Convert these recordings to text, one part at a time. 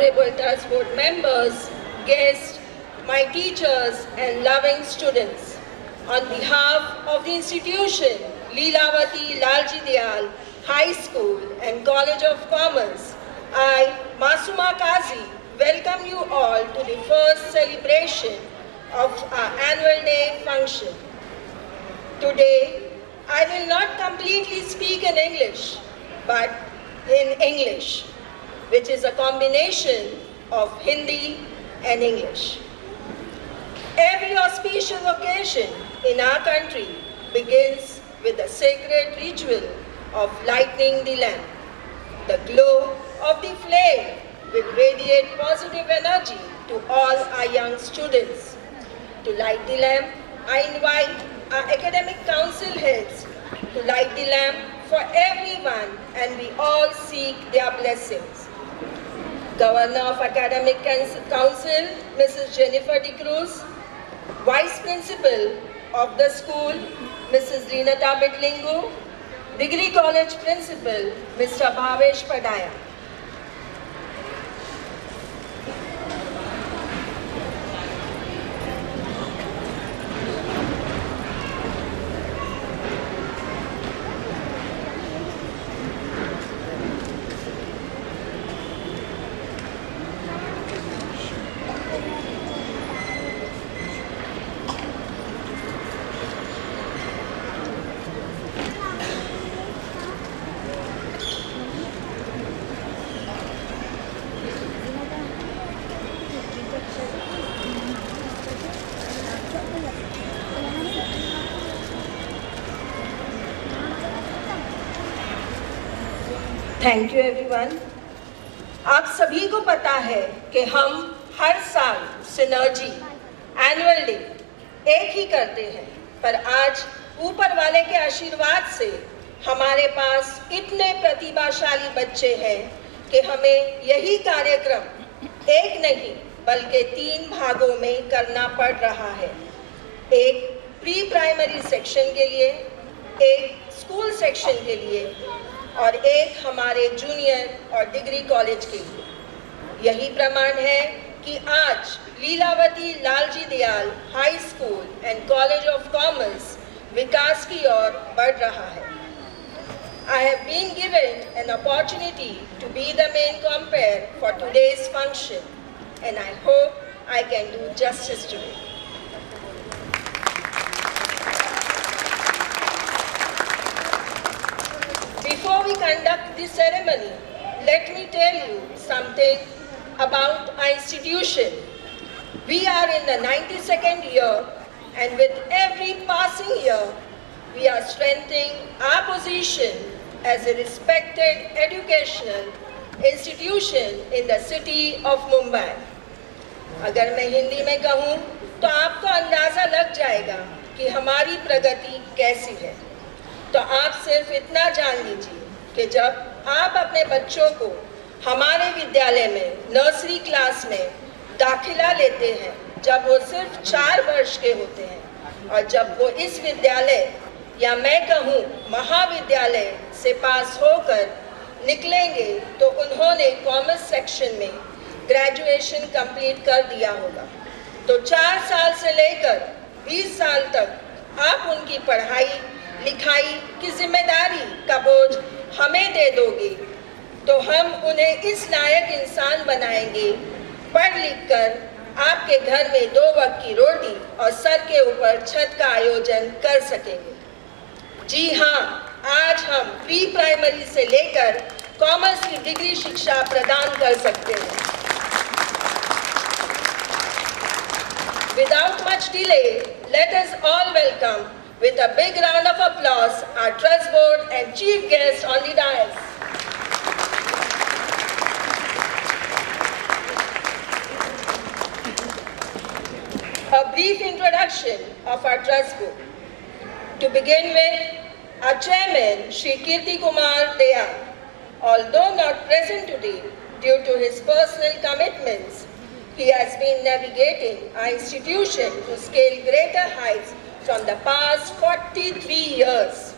honorable trust board members, guests, my teachers and loving students. On behalf of the institution, Leelavati Lalji Dayal High School and College of Commerce, I, Masuma Kazi, welcome you all to the first celebration of our annual day function. Today, I will not completely speak in English, but in English, which is a combination of Hindi and English. Every auspicious occasion in our country begins with the sacred ritual of lighting the lamp. The glow of the flame will radiate positive energy to all our young students. To light the lamp, I invite our academic council heads to light the lamp for everyone, and we all seek their blessings. Governor of Academic Council, Mrs. Jennifer De Cruz, Vice Principal of the school, Mrs. Renata Bitlingu, Degree College Principal, Mr. Bhavesh Padaya. Thank you everyone. आप सभी को पता है कि हम हर साल synergy annual day एक ही करते हैं, पर आज ऊपर वाले के आशीर्वाद से हमारे पास इतने प्रतिभाशाली बच्चे हैं कि हमें यही कार्यक्रम एक नहीं बल्कि 3 भागों में करना पड़ रहा है। एक प्री प्राइमरी सेक्शन के लिए, एक स्कूल सेक्शन के लिए और एक हमारे जूनियर और डिग्री कॉलेज के लिए। यही प्रमाण है कि आज Lilavati Lalji Dayal high school and college of commerce विकास की ओर बढ़ रहा है। I have been given an opportunity to be the main compere for today's function, and I hope I can do justice to it. Before we conduct this ceremony, let me tell you something about our institution. We are in the 92nd year, and with every passing year, we are strengthening our position as a respected educational institution in the city of Mumbai. अगर मैं हिंदी में कहूँ तो आपको अंदाज़ा लग जाएगा कि हमारी प्रगति कैसी है। तो आप सिर्फ इतना जान लीजिए कि जब आप अपने बच्चों को हमारे विद्यालय में नर्सरी क्लास में दाखिला लेते हैं, जब वो सिर्फ 4 वर्ष के होते हैं, और जब वो इस विद्यालय या मैं कहूँ महाविद्यालय से पास होकर निकलेंगे, तो उन्होंने कॉमर्स सेक्शन में ग्रेजुएशन कंप्लीट कर दिया होगा। तो 4 साल से लेकर 20 साल तक आप उनकी पढ़ाई लिखाई की जिम्मेदारी का बोझ हमें दे दोगे, तो हम उन्हें इस लायक इंसान बनाएंगे, पढ़ लिख कर आपके घर में 2 वक्त की रोटी और सर के ऊपर छत का आयोजन कर सकेंगे। जी हाँ, आज हम प्री प्राइमरी से लेकर कॉमर्स की डिग्री शिक्षा प्रदान कर सकते हैं। Without much delay, let us all welcome with a big round of applause our trust board and chief guest on the dais. A brief introduction of our trust board. To begin with, our chairman, Shri Kirti Kumar Dayal, although not present today due to his personal commitments, he has been navigating our institution to scale greater heights from the past 43 years.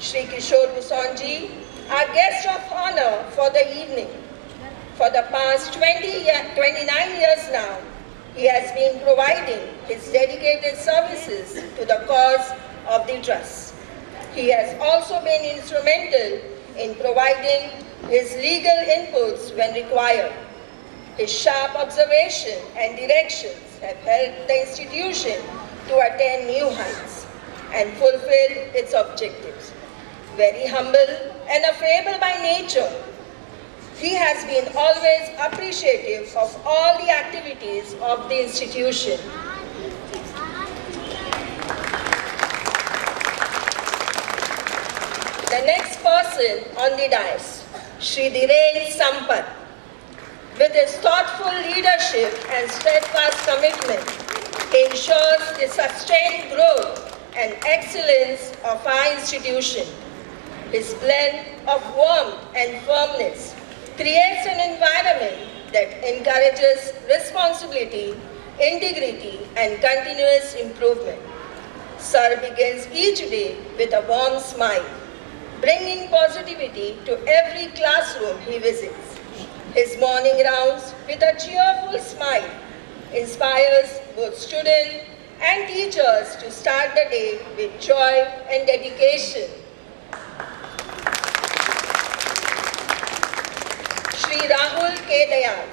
Shri Kishore Busonji, our guest of honor for the evening. For the past 29 years now, he has been providing his dedicated services to the cause of the trust. He has also been instrumental in providing his legal inputs when required. His sharp observation and directions have helped the institution to attain new heights and fulfill its objectives. Very humble and affable by nature, he has been always appreciative of all the activities of the institution. The next person on the dais, Shri Dhiren Sampath, with his thoughtful leadership and steadfast commitment, ensures the sustained growth and excellence of our institution. His blend of warmth and firmness creates an environment that encourages responsibility, integrity, and continuous improvement. Sir begins each day with a warm smile, bringing positivity to every classroom he visits. His morning rounds with a cheerful smile inspires both students and teachers to start the day with joy and dedication. Shri Rahul K. Dayal,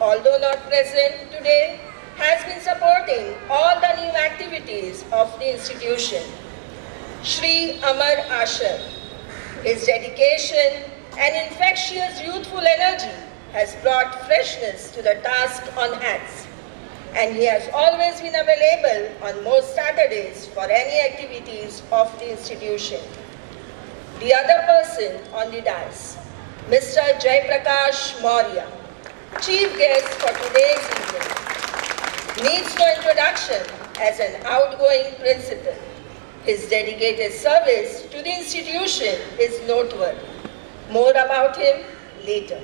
although not present today, has been supporting all the new activities of the institution. Shri Amar Ashar, his dedication and infectious youthful energy has brought freshness to the task on hands, and he has always been available on most Saturdays for any activities of the institution. The other person on the dais, Mr. Jaiprakash Maurya, chief guest for today's evening, needs no introduction as an outgoing principal. His dedicated service to the institution is noteworthy. More about him later.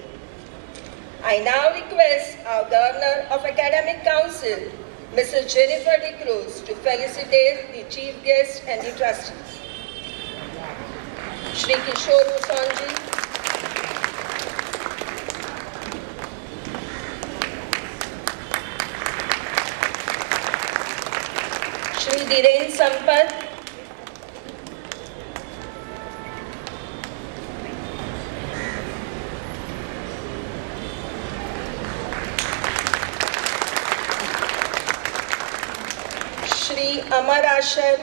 I now request our Governor of Academic Council, Mrs. Jennifer De Cruz, to felicitate the chief guest and the trustees. Shri Kishore Usonji, Shri Dhiren Sampath, Shri Amar Ashar,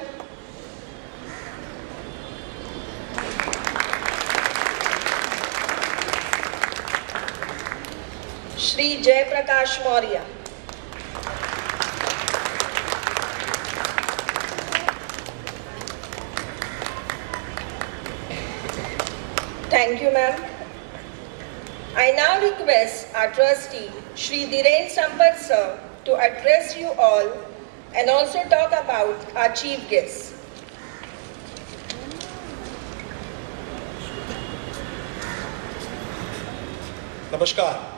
Shri Jaiprakash Maurya, thank you, ma'am. I now request our trustee, Shri Dhiren Sampath sir, to address you all and also talk about our chief guest. Namaskar.